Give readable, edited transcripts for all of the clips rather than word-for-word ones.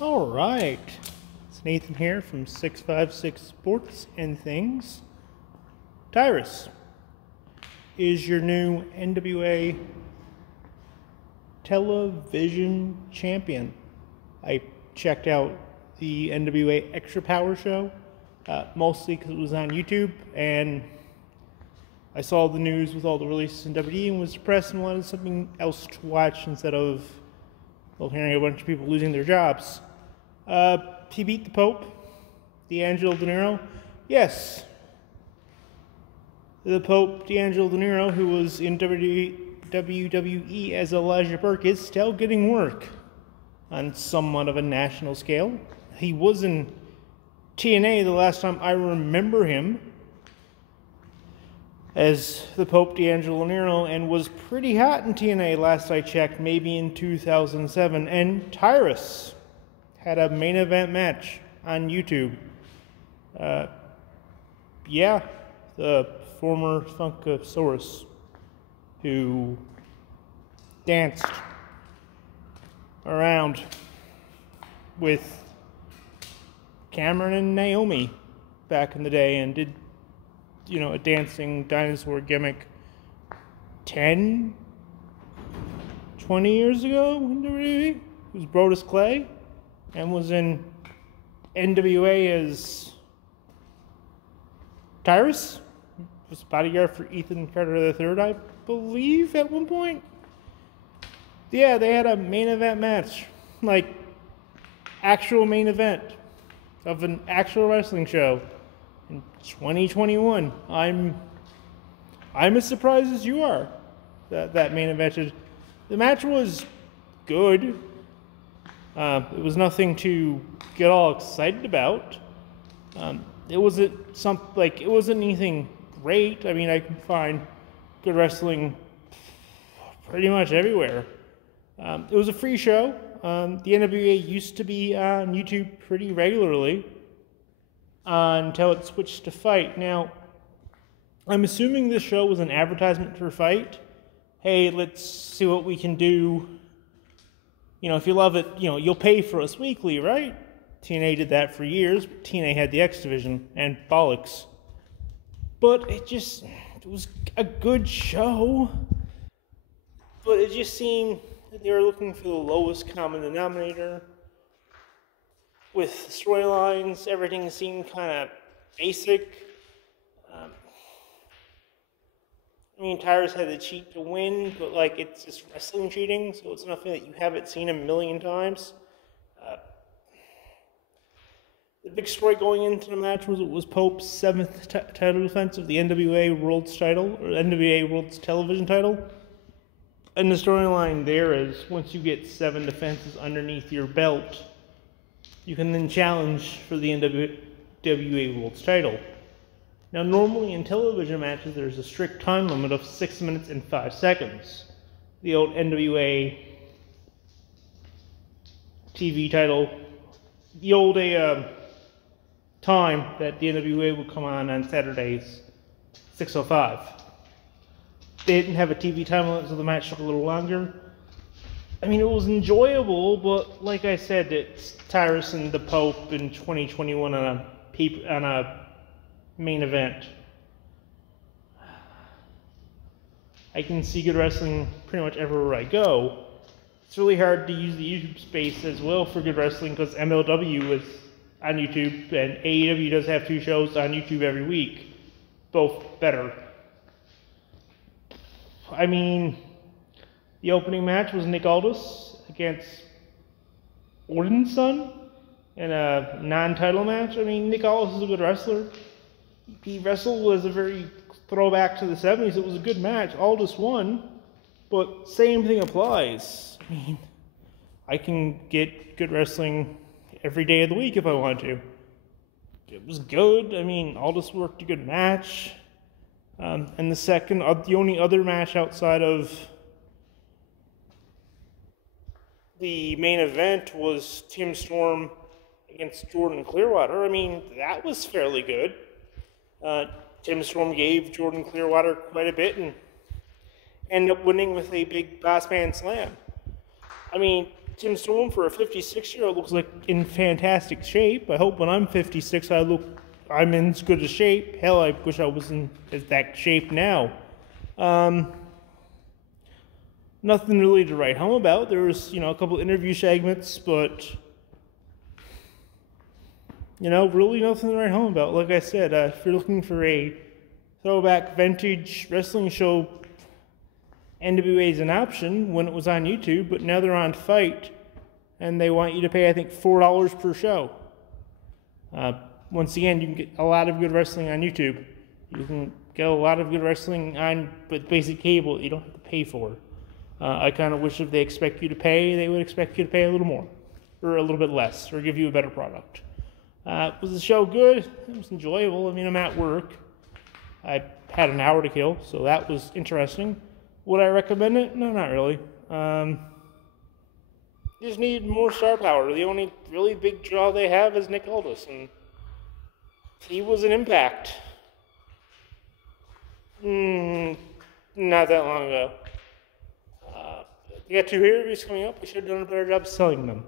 All right, it's Nathan here from 656 Sports and Things. Tyrus is your new NWA Television Champion. I checked out the NWA Extra Power show, mostly because it was on YouTube, and I saw the news with all the releases in WWE and was depressed and wanted something else to watch instead of hearing a bunch of people losing their jobs. He beat the Pope, D'Angelo De Niro. Yes, the Pope, D'Angelo De Niro, who was in WWE as Elijah Burke, is still getting work on somewhat of a national scale. He was in TNA the last time I remember him as the Pope, D'Angelo De Niro, and was pretty hot in TNA last I checked, maybe in 2007. And Tyrus had a main event match on YouTube. Yeah, the former Funkasaurus who danced around with Cameron and Naomi back in the day and did, a dancing dinosaur gimmick 10, 20 years ago in WWE. It was Brodus Clay and was in NWA as Tyrus. Was bodyguard for Ethan Carter III, I believe, at one point. Yeah, they had a main event match, like actual main event of an actual wrestling show in 2021. I'm as surprised as you are that main event. The match was good. It was nothing to get all excited about. It wasn't it wasn't anything great. I mean, I can find good wrestling pretty much everywhere. It was a free show. The NWA used to be on YouTube pretty regularly until it switched to Fight. Now, I'm assuming this show was an advertisement for Fight. Hey, let's see what we can do. If you love it, you'll pay for us weekly, right? TNA did that for years. TNA had the X Division and bollocks. But it was a good show. But it just seemed that they were looking for the lowest common denominator. With storylines, everything seemed kind of basic. Tyrus had to cheat to win, but it's just wrestling cheating, so it's nothing that you haven't seen a million times. The big story going into the match was Pope's 7th title defense of the NWA World's title, or NWA World Television title. And the storyline there is, once you get 7 defenses underneath your belt, you can then challenge for the NWA World's title. Now, normally in television matches, there's a strict time limit of 6 minutes and 5 seconds. The old NWA TV title, the old time that the NWA would come on Saturdays, 6:05. They didn't have a TV time limit, so the match took a little longer. It was enjoyable, but like I said, it's Tyrus and the Pope in 2021 on a main event. I can see good wrestling pretty much everywhere I go. It's really hard to use the YouTube space as well for good wrestling because MLW is on YouTube and AEW does have 2 shows on YouTube every week. Both better. The opening match was Nick Aldis against Orton's son in a non-title match. Nick Aldis is a good wrestler. He wrestled as a very throwback to the 70s. It was a good match. Aldis won, but same thing applies. I can get good wrestling every day of the week if I want to. It was good. Aldis worked a good match. And the only other match outside of the main event was Tim Storm against Jordan Clearwater. That was fairly good. Tim Storm gave Jordan Clearwater quite a bit and ended up winning with a big boss man slam. Tim Storm, for a 56-year-old, looks like in fantastic shape. I hope when I'm 56, I'm in as good a shape. Hell, I wish I was in that shape now. Nothing really to write home about. There was, a couple interview segments, but, really nothing to write home about. Like I said, if you're looking for a throwback vintage wrestling show, NWA is an option when it was on YouTube, but now they're on Fight, and they want you to pay, I think, $4 per show. Once again, you can get a lot of good wrestling on YouTube. You can get a lot of good wrestling on with basic cable that you don't have to pay for. I kind of wish if they expect you to pay, they would expect you to pay a little more, or a little bit less, or give you a better product. Was the show good? It was enjoyable. I mean, I'm at work. I had an hour to kill, so that was interesting. Would I recommend it? No, not really. You just need more star power. The only really big draw they have is Nick Aldis, and he was an impact. Not that long ago. You got 2 interviews coming up. We should have done a better job selling them.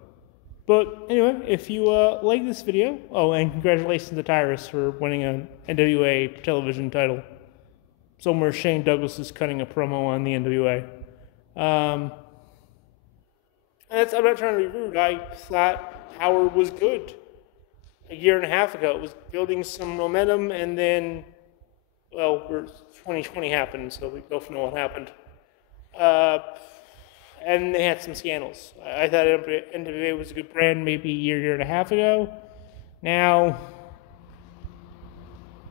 But anyway, if you like this video, and congratulations to Tyrus for winning an NWA television title. Somewhere Shane Douglas is cutting a promo on the NWA. I'm not trying to be rude. I thought Howard was good a year and a half ago. It was building some momentum, and then, 2020 happened, so we both know what happened. And they had some scandals. I thought NWA was a good brand maybe a year and a half ago. Now,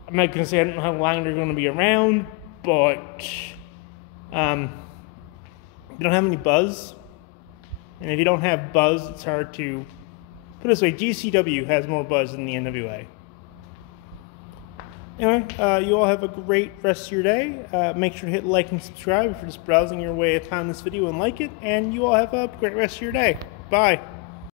I'm not going to say I don't know how long they're going to be around, but they don't have any buzz. And if you don't have buzz, it's hard to... Put it this way, GCW has more buzz than the NWA. Anyway, you all have a great rest of your day. Make sure to hit like and subscribe if you're just browsing your way upon this video and like it. And you all have a great rest of your day. Bye.